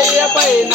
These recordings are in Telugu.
పయ్య పైన.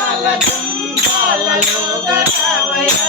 దుంబాల దుంబాలలో గతవయా